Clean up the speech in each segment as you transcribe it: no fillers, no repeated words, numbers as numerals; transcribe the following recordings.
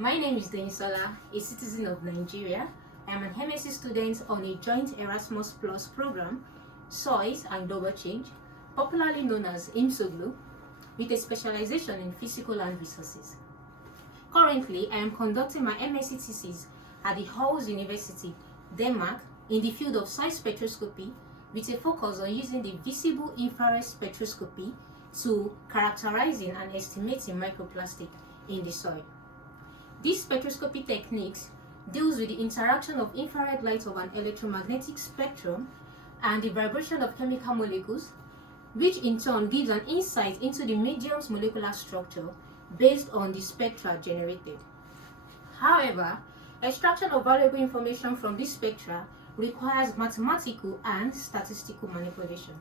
My name is Danish, a citizen of Nigeria. I am an MSc student on a joint Erasmus Plus program, Soils and Global Change, popularly known as IMSOGLO, with a specialization in physical land resources. Currently, I am conducting my MSc thesis at the Aarhus University, Denmark, in the field of soil spectroscopy, with a focus on using the visible infrared spectroscopy to characterizing and estimating microplastic in the soil. These spectroscopy techniques deals with the interaction of infrared light of an electromagnetic spectrum and the vibration of chemical molecules, which in turn gives an insight into the medium's molecular structure based on the spectra generated. However, extraction of valuable information from this spectra requires mathematical and statistical manipulation.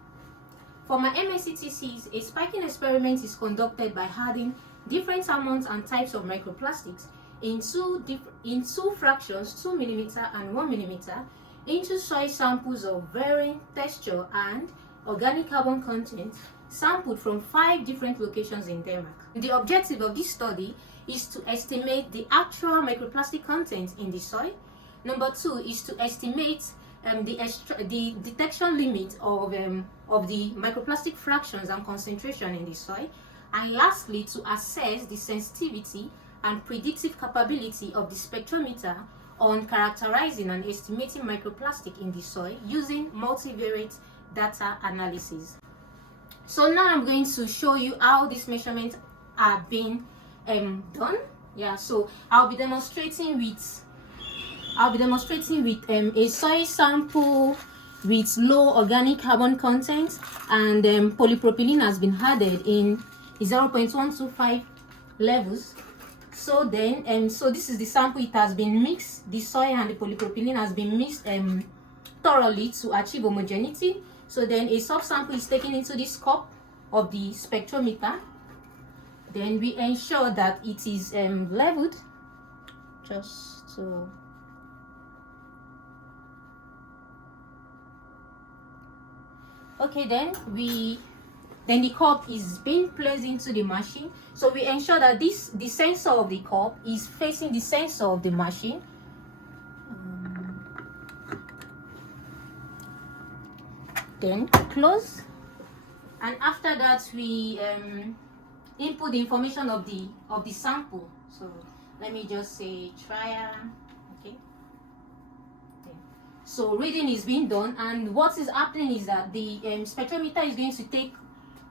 For my MSc thesis, a spiking experiment is conducted by adding different amounts and types of microplastics in two fractions, 2 mm and 1 mm, into soil samples of varying texture and organic carbon content sampled from 5 different locations in Denmark. The objective of this study is to estimate the actual microplastic content in the soil. Number 2 is to estimate the detection limit of the microplastic fractions and concentration in the soil. And lastly, to assess the sensitivity and predictive capability of the spectrometer on characterizing and estimating microplastic in the soil using multivariate data analysis. So now I'm going to show you how these measurements are being done. So I'll be demonstrating with a soil sample with low organic carbon content, and polypropylene has been added in 0.125 levels. So then, so this is the sample. It has been mixed. The soil and the polypropylene has been mixed thoroughly to achieve homogeneity. So then, a subsample is taken into this cup of the spectrometer. Then we ensure that it is leveled. Just so. Okay, then the cup is being placed into the machine. So we ensure that the sensor of the cup is facing the sensor of the machine. Then close. And after that, we input the information of the sample. So let me just say trial. Okay. So reading is being done, and what is happening is that the spectrometer is going to take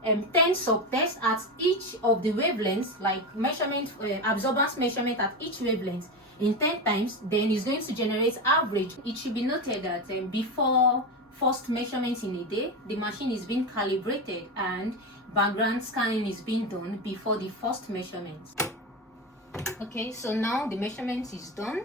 10 subtests at each of the wavelengths, like measurement, absorbance measurement at each wavelength in 10 times. Then it's going to generate average. It should be noted that before first measurement in a day, the machine is being calibrated and background scanning is being done before the first measurement. Okay, so now the measurement is done,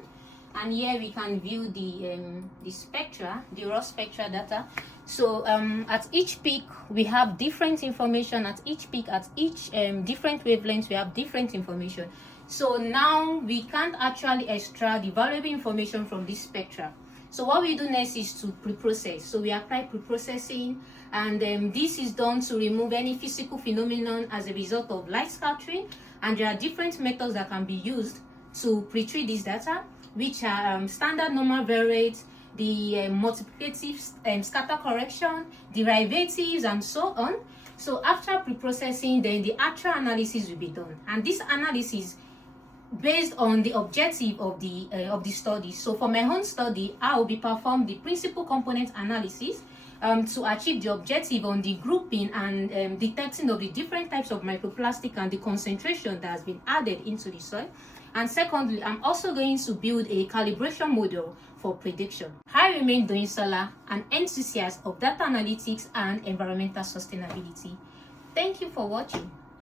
and here we can view the spectra, the raw spectra data. So at each peak we have different information. At each peak, at each different wavelength, we have different information. So now we can't actually extract the valuable information from this spectra. So what we do next is to pre-process. So we apply pre-processing, and this is done to remove any physical phenomenon as a result of light scattering. And there are different methods that can be used to pre-treat this data, which are standard normal variate, the multiplicative scatter correction, derivatives, and so on. So after pre-processing, then the actual analysis will be done, and this analysis based on the objective of the study. So for my own study, I will be perform the principal component analysis to achieve the objective on the grouping and detecting of the different types of microplastic and the concentration that has been added into the soil. And secondly, I'm also going to build a calibration model for prediction. I remain Danish, an enthusiast of data analytics and environmental sustainability. Thank you for watching.